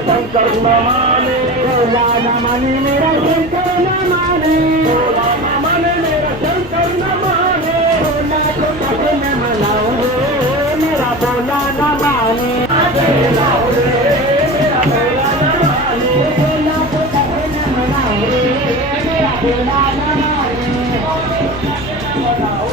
ਨਾ ਮਾਨੇ ਮੇਰਾ ਸ਼ੰਕਰ ਨਾ ਮਾਨੇ ਭੋਲਾ ਨਾ ਮਾਨੇ ਮੇਰਾ ਸ਼ੰਕਰ ਨਾ ਮਾਨੇ ਭੋਲਾ ਨਾ ਮਾਨੇ ਮੇਰਾ ਸ਼ੰਕਰ ਨਾ ਮਾਨੇ ਭੋਲਾ ਕੋ ਕਹੇ ਨਾ ਮਨਾਓ ਮੇਰਾ ਭੋਲਾ ਨਾ ਮਾਨੇ ਭੋਲਾ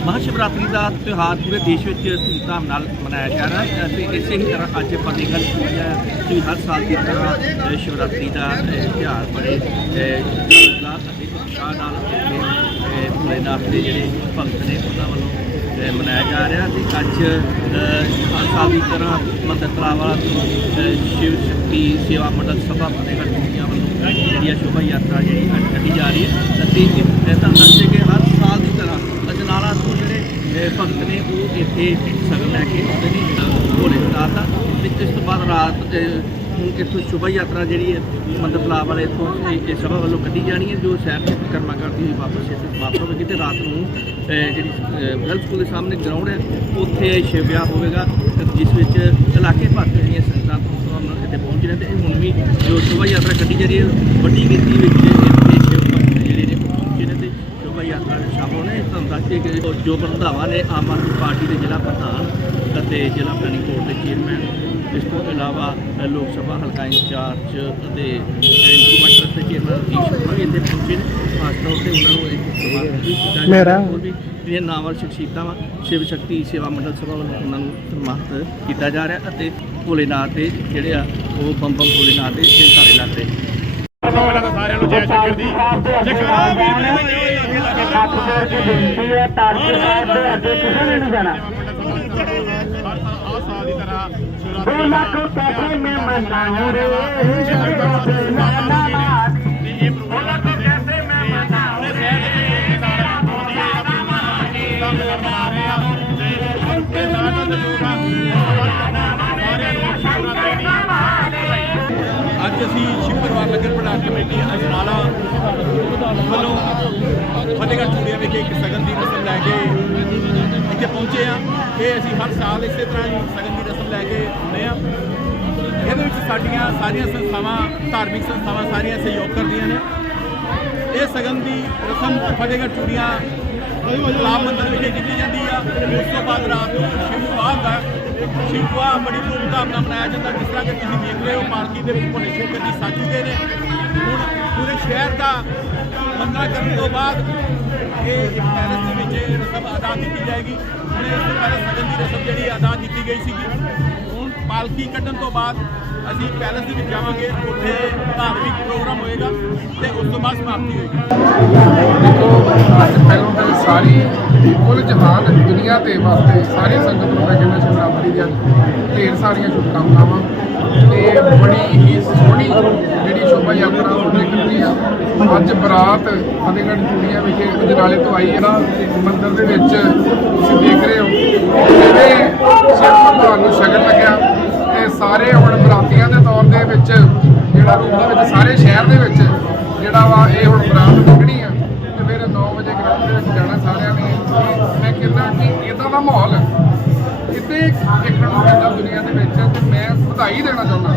ਮਹਾਸ਼ਿਵਰਾਤਰੀ ਦਾ ਤਿਉਹਾਰ ਪੂਰੇ ਦੇਸ਼ ਵਿੱਚ ਧੂਮਧਾਮ ਨਾਲ ਮਨਾਇਆ ਜਾ ਰਿਹਾ ਹੈ ਅਤੇ ਇਸੇ ਹੀ ਤਰ੍ਹਾਂ ਅੱਜ ਫਤਿਹਗੜ੍ਹ ਚੂੜੀਆ ਕਿ ਹਰ ਸਾਲ ਦੀ ਤਰ੍ਹਾਂ ਸ਼ਿਵਰਾਤਰੀ ਦਾ ਤਿਉਹਾਰ ਬੜੇ ਲਾਸ ਅਤੇ ਉਤਸ਼ਾਹ ਨਾਲ ਇੱਥੇ, ਭੋਲੇਨਾਥ ਦੇ ਜਿਹੜੇ ਭਗਤ ਨੇ ਉਹਨਾਂ ਵੱਲੋਂ ਮਨਾਇਆ ਜਾ ਰਿਹਾ ਤੇ ਅੱਜ ਹਰ ਸਾਲ ਦੀ ਤਰ੍ਹਾਂ ਮੰਦਰ ਤਲਾਬ ਵਾਲਾ ਸ਼ਿਵ ਸ਼ਕਤੀ ਸੇਵਾ ਮੰਡਲ ਸਭਾ ਫਤਿਹਗੜ੍ਹ ਚੂੜੀਆ ਵੱਲੋਂ ਜਿਹੜੀ ਆ ਸ਼ੋਭਾ ਯਾਤਰਾ ਜਿਹੜੀ ਅੱਜ ਕੱਢੀ ਜਾ ਰਹੀ ਹੈ ਅਤੇ ਇਹ ਤਾਂ ਦੱਸੇ ਕਿ ਹਰ ਸਾਲ ਦੀ ਤਰ੍ਹਾਂ ਅਜਨਾਲਾ ਤੋਂ ਜਿਹੜੇ ਅਹ, ਭਗਤ ਨੇ ਉਹ ਇੱਥੇ ਸਗਨ ਲੈ ਕੇ ਉਹਦੇ ਨੇ ਅਹ, ਭੋਲੇ ਨਾਥ ਦਾ ਤੇ ਇਸ ਤੋਂ ਬਾਅਦ ਰਾਤ ਹੁਣ ਇੱਥੋਂ ਸ਼ੁਭ ਯਾਤਰਾ ਜਿਹੜੀ ਹੈ ਮੰਦਰ ਤਲਾਬ ਵਾਲੇ ਇੱਥੋਂ ਇਹ ਸਭਾ ਵੱਲੋਂ ਕੱਢੀ ਜਾਣੀ ਹੈ ਜੋ ਸ਼ਹਿਰ ਦੇ ਕਰਮਾ ਕਰਦੀ ਹੋਈ ਵਾਪਸ ਇੱਥੇ ਸਮਾਪਤ ਹੋਵੇਗੀ ਤੇ ਰਾਤ ਨੂੰ ਜਿਹੜੀ ਗਰਲ ਸਕੂਲ ਦੇ ਸਾਹਮਣੇ ਗਰਾਊਂਡ ਹੈ ਉੱਥੇ ਸ਼ਿਵ ਵਿਆਹ ਹੋਵੇਗਾ ਜਿਸ ਵਿੱਚ ਇਲਾਕੇ ਭਰ ਜਿਹੜੀਆਂ ਸੰਗਤਾਂ ਤੋਂ ਇੱਥੇ ਪਹੁੰਚ ਰਹੇ ਨੇ ਤੇ ਹੁਣ ਵੀ ਜੋ ਸ਼ੋਭਾ ਯਾਤਰਾ ਕੱਢੀ ਜਾ ਰਹੀ ਹੈ ਵੱਡੀ ਗਿਣਤੀ ਵਿੱਚ ਇੱਥੇ ਸ਼ਿਵ ਭਗਤ ਜਿਹੜੇ ਨੇ ਉਹ ਪਹੁੰਚੇ ਨੇ ਤੇ ਸ਼ੋਭਾ ਯਾਤਰਾ ਵਿੱਚ ਸ਼ਾਮਲ ਹੋਣੇ ਤੁਹਾਨੂੰ ਦੱਸ ਦਈਏ ਕਿ ਉਹ ਜੋ ਪ੍ਰਧਾਵਾ ਨੇ ਆਮ ਆਦਮੀ ਪਾਰਟੀ ਦੇ ਜ਼ਿਲ੍ਹਾ ਪ੍ਰਧਾਨ ਅਤੇ ਜ਼ਿਲ੍ਹਾ ਪਲੈਨਿੰਗ ਬੋਰਡ ਦੇ ਚੇਅਰਮੈਨ ਇਸ ਤੋਂ ਇਲਾਵਾ ਲੋਕ ਸਭਾ ਹਲਕਾ ਇੰਚਾਰਜ ਅਤੇ ਟਰਸਟ ਦੇ ਚੇਅਰਮੈਨ ਰਜੀਸ਼ ਸ਼ਰਮਾ ਵੀ ਇੱਥੇ ਪਹੁੰਚੇ ਨੇ। ਖਾਸ ਤੌਰ ਤੇ ਉਹਨਾਂ ਨੂੰ ਇੱਕ ਸਨਮਾਨ ਵੀ ਕੀਤਾ ਜਾ ਰਿਹਾ ਹੋਰ ਵੀ ਜਿਹੜੀਆਂ ਨਾਮਵਰ ਸ਼ਖਸੀਅਤਾਂ ਵਾ ਸ਼ਿਵ ਸ਼ਕਤੀ ਸੇਵਾ ਮੰਡਲ ਸਭਾ ਵੱਲੋਂ ਉਹਨਾਂ ਨੂੰ ਸਨਮਾਨਿਤ ਕੀਤਾ ਜਾ ਰਿਹਾ ਅਤੇ ਭੋਲੇਨਾਥ ਦੇ ਜਿਹੜੇ ਆ ਉਹ ਬੰਬਮ ਭੋਲੇਨਾਥ ਦੇ ਸਾਰੇ ਲੱਗਦੇ ਪਹਿਲਾਂ ਤਾਂ ਸਾਰਿਆਂ ਨੂੰ ਜੈ ਸ਼ੰਕਰ ਦੀ ਜੈਕਾਰਾ ਵੀ ਹੱਥ ਜੋੜ ਕੇ ਬੇਨਤੀ ਹੈ ਤਾੜੀ ਮਾਰਦੇ ਅੱਗੇ ਕਿਸੇ ਨੇ ਨਹੀਂ ਜਾਣਾ ਹਰ ਕੋ ਕਹੇ ਮੈਂ ਮਨਾਉ ਰੇ ਭੋਲਾ ਨਾ ਮਾਨੇ ਕਮੇਟੀ ਅਜਨਾਲਾ ਵੱਲੋਂ ਫਤਿਹਗੜ੍ਹ ਚੂੜੀਆਂ ਵਿਖੇ ਇੱਕ ਸਗਨ ਦੀ ਰਸਮ ਲੈ ਕੇ ਇੱਥੇ ਪਹੁੰਚੇ ਆ ਇਹ ਅਸੀਂ ਹਰ ਸਾਲ ਇਸੇ ਤਰ੍ਹਾਂ ਹੀ ਸਗਨ ਦੀ ਰਸਮ ਲੈ ਕੇ ਆਉਂਦੇ ਆ ਇਹਦੇ ਵਿੱਚ ਸਾਡੀਆਂ ਸਾਰੀਆਂ ਸੰਸਥਾਵਾਂ, ਧਾਰਮਿਕ ਸੰਸਥਾਵਾਂ ਸਾਰੀਆਂ ਸਹਿਯੋਗ ਕਰਦੀਆਂ ਨੇ। ਇਹ ਸਗਨ ਦੀ ਰਸਮ ਫਤਿਹਗੜ੍ਹ ਚੂੜੀਆਂ ਤਲਾਬ ਮੰਦਰ ਵਿਖੇ ਕੀਤੀ ਜਾਂਦੀ ਆ। ਉਸ ਤੋਂ ਬਾਅਦ ਰਾਤ ਨੂੰ ਸ਼ਿਵ ਵਿਵਾਹ ਦਾ ਸ਼ਿਵ ਵਿਵਾਹ ਬੜੀ ਧੂਮਧਾਮ ਨਾਲ ਮਨਾਇਆ ਜਾਂਦਾ, ਜਿਸ ਤਰ੍ਹਾਂ ਕਿ ਤੁਸੀਂ ਦੇਖ ਰਹੇ ਹੋ, ਪਾਲਕੀ ਦੇ ਵਿੱਚ ਭੋਲੇ ਸ਼ੰਕਰ ਜੀ ਸੱਜ ਚੁੱਕੇ ਨੇ। ਹੁਣ ਪੂਰੇ ਸ਼ਹਿਰ ਦਾ ਮੰਗਲਾ ਕਰਨ ਤੋਂ ਬਾਅਦ ਇਹ ਇੱਕ ਪੈਲਸ ਦੇ ਵਿੱਚ ਇਹ ਰਸਮ ਅਦਾ ਕੀਤੀ ਜਾਏਗੀ। ਹੁਣ ਇਸ ਤੋਂ ਪਹਿਲਾਂ ਸਗਨ ਦੀ ਰਸਮ ਜਿਹੜੀ ਅਦਾ ਕੀਤੀ ਗਈ ਸੀਗੀ। ਹੁਣ ਪਾਲਕੀ ਕੱਢਣ ਤੋਂ ਬਾਅਦ ਅਸੀਂ ਪੈਲਸ ਦੇ ਵਿੱਚ ਜਾਵਾਂਗੇ, ਉੱਥੇ ਧਾਰਮਿਕ ਪ੍ਰੋਗਰਾਮ ਹੋਏਗਾ ਤੇ ਉਸ ਤੋਂ ਬਾਅਦ ਸਮਾਪਤੀ ਹੋਏਗੀ। ਦੇਖੋ, ਅੱਜ ਪਹਿਲਾਂ ਤਾਂ ਸਾਰੀ ਕੁੱਲ ਜਹਾਨ ਦੁਨੀਆ ਤੇ ਵਾਸਤੇ ਸਾਰੀ ਸੰਗਤ ਨੂੰ ਮੈਂ ਕਹਿੰਦਾ ਸ਼ਿਵਰਾਤਰੀ ਦੀਆਂ ਢੇਰ ਸਾਰੀਆਂ ਸ਼ੁਭਕਾਮਨਾਵਾਂ ਤੇ ਬੜੀ ਹੀ ਸੋਹਣੀ ਜਿਹੜੀ ਸ਼ੋਭਾ ਯਾਤਰਾ ਉਹ ਨਿਕਲਦੀ ਆ ਅੱਜ ਬਰਾਤ ਫਤਿਹਗੜ੍ਹ ਚੂੜੀਆਂ ਵਿਖੇ ਅਜਨਾਲੇ ਤੋਂ ਆਈ ਹੈ ਨਾ, ਮੰਦਿਰ ਦੇ ਵਿੱਚ ਤੁਸੀਂ ਦੇਖ ਰਹੇ ਹੋ। ਜਿਵੇਂ ਸ਼ਿਵ ਭਗਵਾਨ ਨੂੰ ਸ਼ਗਨ ਲੱਗਿਆ। ਸਾਰੇ ਹੁਣ ਬਰਾਤੀਆਂ ਦੇ ਤੌਰ ਦੇ ਵਿੱਚ, ਜਿਹੜਾ ਰੂਪ ਦੇ ਵਿੱਚ, ਸਾਰੇ ਸ਼ਹਿਰ ਦੇ ਵਿੱਚ ਜਿਹੜਾ ਵਾ ਇਹ ਹੁਣ ਬਰਾਤ ਨਿਕਲਣੀ ਆ। ਤੇ ਫਿਰ 9 ਵਜੇ ਗਰਾਊਂਡ ਦੇ ਵਿੱਚ ਜਾਣਾ ਸਾਰਿਆਂ ਨੇ। ਮੈਂ ਕਹਿੰਦਾ ਕਿ ਇਦਾਂ ਦਾ ਮਾਹੌਲ ਕਿਤੇ ਦੇਖਣ ਨੂੰ ਮਿਲਦਾ ਦੁਨੀਆ ਦੇ ਵਿੱਚ, ਤੇ ਮੈਂ ਵਧਾਈ ਦੇਣਾ ਚਾਹੁੰਦਾ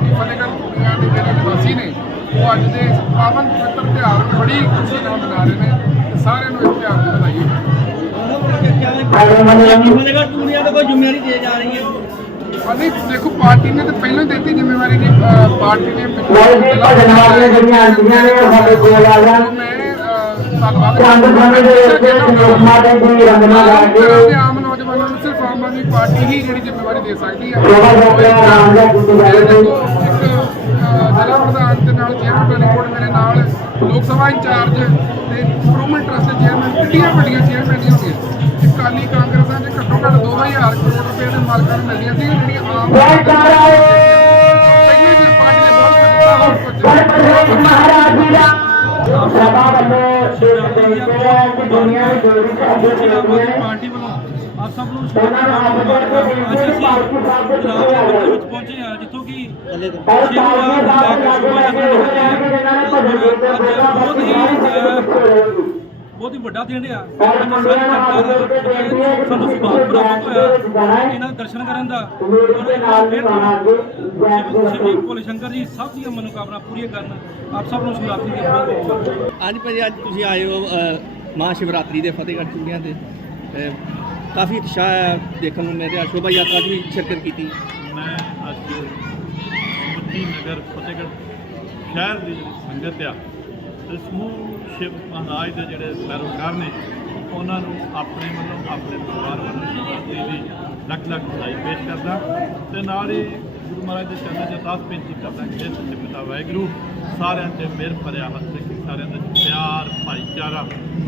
ਕਿ ਫਤਿਹਗੜ੍ਹ ਚੂੜੀਆਂ ਦੇ ਜਿਹੜੇ ਨਿਵਾਸੀ ਨੇ, ਉਹ ਅੱਜ ਦੇ ਪਾਵਨ ਪਵਿੱਤਰ ਤਿਉਹਾਰ ਨੂੰ ਬੜੀ ਖੁਸ਼ੀ ਨਾਲ ਮਨਾ ਰਹੇ ਨੇ ਤੇ ਸਾਰਿਆਂ ਨੂੰ ਇਸ ਤਿਉਹਾਰ ਦੀ ਵਧਾਈ ਹੈ ਫਤਿਹਗੜ੍ਹ ਦੁਨੀਆ ਤੋਂ ਕੋਈ ਜ਼ਿੰਮੇਵਾਰੀ ਦੇ ਜਾ ਰਹੀ ਹੈ ਅਨੇ ਦੇਖੋ ਪਾਰਟੀ ਨੇ ਤਾਂ ਪਹਿਲਾਂ ਦਿੱਤੀ ਜ਼ਿੰਮੇਵਾਰੀ ਦੀ ਪਾਰਟੀ ਨੇ ਭਜਨ ਵਾਲੀਆਂ ਜਿਹੜੀਆਂ ਆਂਦੀਆਂ ਨੇ ਉਹ ਸਾਡੇ ਕੋਲ ਆ ਜਾਣ। ਚੰਦ ਸਮੇਂ ਦੇ ਵਿੱਚ ਲੋਕਮਾਤਾ ਦੀ ਰੰਗਨਾ ਗਾ ਆਮ ਕੇ ਦੇ ਆਮ ਨੌਜਵਾਨਾਂ ਨੂੰ ਸਿਰਫ ਆਮ ਆਦਮੀ ਪਾਰਟੀ ਹੀ ਜਿਹੜੀ ਜ਼ਿੰਮੇਵਾਰੀ ਦੇ ਸਕਦੀ ਹੈ। ਸ਼ੋਭਾ ਯਾਤਰਾ ਆਰਾਮ ਦੇਖੋ ਇੱਕ ਅਹ, ਜ਼ਿਲ੍ਹਾ ਪ੍ਰਧਾਨ ਦੇ ਨਾਲ ਚੇਅਰਮੈਨ ਟੈਲੀਫੋਨ ਮੇਰੇ ਨਾਲ ਲੋਕ ਸਭਾ ਇੰਚਾਰਜ ਤੇ ਇੰਪਰੂਵਮੈਂਟ ਟਰਸਟ ਦੇ ਚੇਅਰਮੈਨ ਕਿੰਨੀਆਂ ਵੱਡੀਆਂ ਚੇਅਰਮੈਨ ਦੀਆਂ ਹੋਗੀਆਂ ਇਹ ਕਾਲੀ ਕਾਂਗਰਸਾਂ ਦੇ ਘੱਟੋ ਘੱਟ 2000 ਕਰੋੜ ਰੁਪਏ ਦੇ ਮਾਲਕਾਂ ਨੂੰ ਮਿਲਦੀਆਂ ਸੀ ਦੁਨੀਆ ਦੀ ਜੋੜੀ ਤੇ ਅੱਗੇ ਨੇ ਪਾਰਟੀ ਵੱਲੋਂ ਆਪ ਸਭ ਨੂੰ ਉਹਨਾਂ ਨੂੰ ਹੱਥ ਦੇ ਵਿੱਚ ਪਹੁੰਚੇ ਹਾਂ ਜਿੱਥੋਂ ਕਿ ਪਰ ਪਾਲਕੀ ਸਾਹਿਬ ਬਹੁਤ ਹੀ, ਸਾਰੀ ਬਹੁਤ ਹੀ ਵੱਡਾ ਦਿਨ ਆ। ਕੇ ਬੇਨਤੀ ਹੈ ਕਿ ਸਾਨੂੰ ਸੁਭਾਗ ਪ੍ਰਾਪਤ ਹੋਇਆ। ਹੈ ਇਹਨਾਂ ਦੇ ਦਰਸ਼ਨ ਕਰਨ ਦਾ ਦੇ ਸ਼੍ਰੀ ਭੋਲੇ ਸ਼ੰਕਰ ਜੀ ਸਭ ਦੀਆਂ ਮਨੋਕਾਮਨਾ ਪੂਰੀਆਂ ਕਰਨ ਆਪ ਸਭ ਨੂੰ ਸ਼ਿਵਰਾਤਰੀ ਦੀਆਂ ਬਹੁਤ ਬਹੁਤ ਅੱਜ ਭਾਜੀ ਅੱਜ ਤੁਸੀਂ ਆਏ ਹੋ ਮਹਾ ਸ਼ਿਵਰਾਤਰੀ ਦੇ ਫਤਿਹਗੜ੍ਹ ਚੂੜੀਆਂ ਤੇ। ਅ, ਕਾਫੀ ਉਤਸ਼ਾਹ ਦੇਖਣ ਨੂੰ ਮੇਰੇ ਸ਼ੋਭਾ ਯਾਤਰਾ 'ਚ ਵੀ ਸ਼ਿਰਕਤ ਕੀਤੀ। ਮੈਂ ਅੱਜ ਮੁੱਢੀ ਨਗਰ ਫਤਿਹਗੜ੍ਹ ਸ਼ਹਿਰ ਦੀ ਜਿਹੜੀ ਸੰਗਤ ਆ। ਤੇ ਸਮੂਹ ਸ਼ਿਵ ਮਹਾਰਾਜ ਦੇ ਜਿਹੜੇ ਪੈਰੋਕਾਰ ਨੇ, ਉਹਨਾਂ ਨੂੰ ਆਪਣੇ ਵੱਲੋਂ ਆਪਣੇ ਪਰਿਵਾਰ ਵੱਲੋਂ ਸ਼ਿਵਰਾਤਰੀ ਦੀ ਲੱਖ ਲੱਖ ਵਧਾਈ ਪੇਸ਼ ਕਰਦਾ ਤੇ ਨਾਲ ਹੀ ਗੁਰੂ ਮਹਾਰਾਜ ਦੇ ਚਰਨਾਂ 'ਚ ਅਰਦਾਸ ਬੇਨਤੀ ਕਰਦਾ ਕਿ ਇਸ ਪਿਤਾ ਵਾਹਿਗੁਰੂ ਸਾਰਿਆਂ ਤੇ ਮਿਹਰ ਭਰਿਆ ਹੱਥ ਰੱਖੀ, ਸਾਰਿਆਂ ਦਾ ਪਿਆਰ, ਭਾਈਚਾਰਾ,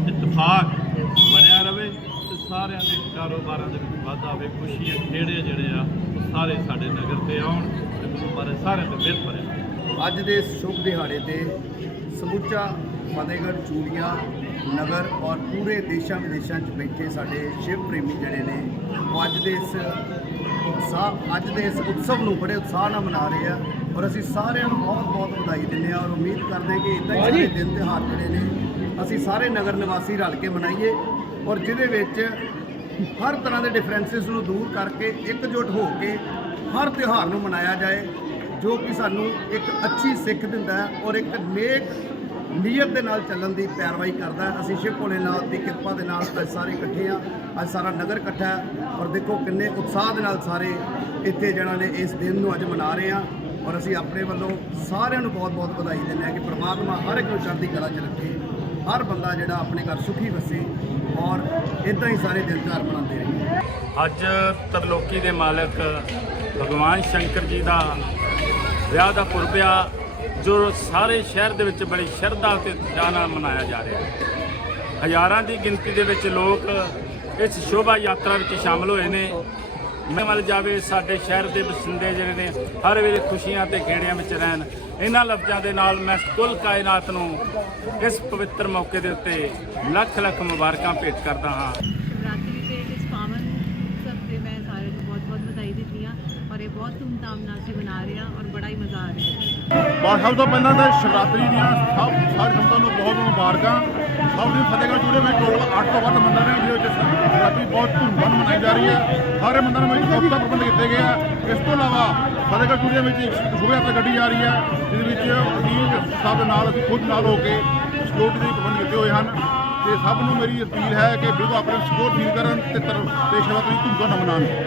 ਇਤਫਾਕ ਬਣਿਆ ਰਵੇ ਤੇ ਸਾਰਿਆਂ ਦੇ ਕਾਰੋਬਾਰਾਂ ਦੇ ਵਿੱਚ ਵਾਧਾ ਆਵੇ ਖੁਸ਼ੀਆਂ ਖੇੜੇ ਜਿਹੜੇ ਆ, ਉਹ ਸਾਰੇ ਸਾਡੇ ਨਗਰ ਤੇ ਆਉਣ ਤੇ ਗੁਰੂ ਮਹਾਰਾਜ ਸਾਰਿਆਂ ਤੇ ਮਿਹਰ ਭਰਿਆ ਅੱਜ ਦੇ ਇਸ ਸ਼ੁਭ ਦਿਹਾੜੇ ਤੇ ਸਮੁੱਚਾ ਫਤਿਹਗੜ੍ਹ ਚੂੜੀਆਂ ਨਗਰ ਔਰ ਪੂਰੇ ਦੇਸ਼ਾਂ ਵਿਦੇਸ਼ਾਂ 'ਚ ਬੈਠੇ ਸਾਡੇ ਸ਼ਿਵ ਪ੍ਰੇਮੀ ਜਿਹੜੇ ਨੇ ਉਹ ਅੱਜ ਦੇ ਇਸ ਉਤਸਾਹ ਅੱਜ ਦੇ ਇਸ ਉਤਸਵ ਨੂੰ ਬੜੇ ਉਤਸ਼ਾਹ ਨਾਲ ਮਨਾ ਰਹੇ ਆ ਔਰ ਅਸੀਂ ਸਾਰਿਆਂ ਨੂੰ ਬਹੁਤ ਬਹੁਤ ਵਧਾਈ ਦਿੰਦੇ ਆ ਔਰ ਉਮੀਦ ਕਰਦੇ ਕਿ ਇਦਾਂ ਹੀ ਸਾਰੇ ਦਿਨ ਤਿਉਹਾਰ ਜਿਹੜੇ ਨੇ ਅਸੀਂ ਸਾਰੇ ਨਗਰ ਨਿਵਾਸੀ ਰਲ ਕੇ ਮਨਾਈਏ ਔਰ ਜਿਹਦੇ ਵਿੱਚ ਹਰ ਤਰ੍ਹਾਂ ਦੇ ਡਿਫਰੈਂਸਿਸ ਨੂੰ ਦੂਰ ਕਰਕੇ ਇਕਜੁੱਟ ਹੋ ਕੇ ਹਰ ਤਿਉਹਾਰ ਨੂੰ ਮਨਾਇਆ ਜਾਏ। ਜੋ ਕਿ ਸਾਨੂੰ ਇੱਕ ਅੱਛੀ ਸਿੱਖ ਦਿੰਦਾ ਹੈ ਔਰ ਇੱਕ ਨੇਕ ਨੀਅਤ ਦੇ ਨਾਲ ਚੱਲਣ ਦੀ ਪੈਰਵਾਈ ਕਰਦਾ ਅਸੀਂ ਸ਼ਿਵ ਭੋਲੇਨਾਥ ਦੀ ਕਿਰਪਾ ਦੇ ਨਾਲ ਅੱਜ ਸਾਰੇ ਇਕੱਠੇ ਆ ਅੱਜ ਸਾਰਾ ਨਗਰ ਇਕੱਠਾ ਹੈ ਔਰ ਦੇਖੋ ਕਿੰਨੇ ਉਤਸ਼ਾਹ ਦੇ ਨਾਲ ਸਾਰੇ ਇੱਥੇ ਜਿਹੜਾ ਨੇ ਇਸ ਦਿਨ ਨੂੰ ਅੱਜ ਮਨਾ ਰਹੇ ਆ ਔਰ ਅਸੀਂ ਆਪਣੇ ਵੱਲੋਂ ਸਾਰਿਆਂ ਨੂੰ ਬਹੁਤ-ਬਹੁਤ ਵਧਾਈ ਦਿੰਦੇ ਹਾਂ ਕਿ ਪ੍ਰਮਾਤਮਾ ਹਰ ਇੱਕ ਨੂੰ ਚੜ੍ਹਦੀ ਕਲਾ 'ਚ ਰੱਖੇ, ਹਰ ਬੰਦਾ ਜਿਹੜਾ ਆਪਣੇ ਘਰ ਸੁਖੀ ਵਸੇ ਔਰ ਇਦਾਂ ਹੀ ਸਾਰੇ ਦਿਨ ਤਿਉਹਾਰ ਮਨਾਉਂਦੇ ਰਹੇ। ਅੱਜ ਤਰਲੋਕੀ ਦੇ ਮਾਲਕ ਭਗਵਾਨ ਸ਼ੰਕਰ ਜੀ ਦਾ ਵਿਆਹ ਦਾ ਪੁਰਬ ਆ ਜੋ ਸਾਰੇ ਸ਼ਹਿਰ ਦੇ ਵਿੱਚ ਬੜੀ ਸ਼ਰਧਾ ਤੇ ਚਾਅ ਨਾਲ ਮਨਾਇਆ ਜਾ ਰਿਹਾ ਹੈ। ਹਜ਼ਾਰਾਂ ਦੀ ਗਿਣਤੀ ਦੇ ਵਿੱਚ ਲੋਕ ਇਸ ਸ਼ੋਭਾ ਯਾਤਰਾ ਵਿੱਚ ਸ਼ਾਮਲ ਹੋਏ ਨੇ। ਮੈਂ ਵੱਲ ਜਾਵੇ, ਸਾਡੇ ਸ਼ਹਿਰ ਦੇ ਵਸਿੰਦੇ ਜਿਹੜੇ ਨੇ, ਹਰ ਵੇਲੇ ਖੁਸ਼ੀਆਂ ਤੇ ਖੇੜਿਆਂ ਵਿੱਚ ਰਹਿਣ। ਇਹਨਾਂ ਲਫ਼ਜ਼ਾਂ ਦੇ ਨਾਲ ਮੈਂ ਕੁੱਲ ਕਾਇਨਾਤ ਨੂੰ ਇਸ ਪਵਿੱਤਰ ਮੌਕੇ ਦੇ ਉੱਤੇ ਲੱਖ ਲੱਖ ਮੁਬਾਰਕਾਂ ਭੇਟ ਕਰਦਾ ਹਾਂ ਸ਼ਿਵਰਾਤਰੀ ਤੇ ਇਸ ਪਾਵਨ ਉਤਸਵ ਤੇ ਮੈਂ ਸਾਰਿਆਂ ਨੂੰ ਬਹੁਤ ਬਹੁਤ ਵਧਾਈ ਦਿੰਦੀ ਹਾਂ ਔਰ ਇਹ ਬਹੁਤ ਧੂਮਧਾਮ ਨਾਲ ਅਸੀਂ ਮਨਾ ਰਹੇ ਹਾਂ ਔਰ ਬੜਾ ਹੀ ਮਜ਼ਾ ਆ ਰਿਹਾ ਹੈ ਸਭ ਤੋਂ ਪਹਿਲਾਂ ਤਾਂ ਸ਼ਿਵਰਾਤਰੀ ਦੀਆਂ ਸਭ ਸਾਰੇ ਸੰਗਤਾਂ ਨੂੰ ਬਹੁਤ ਮੁਬਾਰਕਾਂ। ਸਭ ਦੀ ਫਤਿਹਗੜ੍ਹ ਚੂੜੇ ਵਿੱਚ ਟੋਟਲ 8 ਤੋਂ ਵੱਧ ਮੰਦਰ ਨੇ ਜਿਹਦੇ ਵਿੱਚ ਸ਼ਿਵਰਾਤਰੀ ਬਹੁਤ ਧੂਮਧਾਮ ਮਨਾਈ ਜਾ ਰਹੀ ਹੈ। ਸਾਰੇ ਮੰਦਰਾਂ ਵਿੱਚ ਪੁਖਤਾ ਪ੍ਰਬੰਧ ਕੀਤੇ ਗਏ ਆ। ਇਸ ਤੋਂ ਇਲਾਵਾ ਫਤਿਹਗੜ੍ਹ ਚੂੜੇ ਵਿੱਚ ਇੱਕ ਸ਼ੋਭਾ ਯਾਤਰਾ ਕੱਢੀ ਜਾ ਰਹੀ ਹੈ, ਜਿਹਦੇ ਵਿੱਚ ਵਕੀਲ ਸਾਹਿਬ ਦੇ ਨਾਲ ਅਸੀਂ ਖੁਦ ਨਾਲ ਹੋ ਕੇ ਸਿਕਿਉਰਿਟੀ ਦੇ ਪ੍ਰਬੰਧ ਕੀਤੇ ਹੋਏ ਹਨ। ਤੇ ਸਭ ਨੂੰ ਮੇਰੀ ਅਪੀਲ ਹੈ ਕਿ ਬਿਲਕੁਲ ਆਪਣੇ ਸਿਕਿਉਰ ਫੀਲ ਕਰਨ ਤੇ ਤਰ- ਤੇ ਸ਼ਿਵਰਾਤਰੀ ਧੂਮਧਾਮ ਨਾਲ ਮਨਾਉਣ।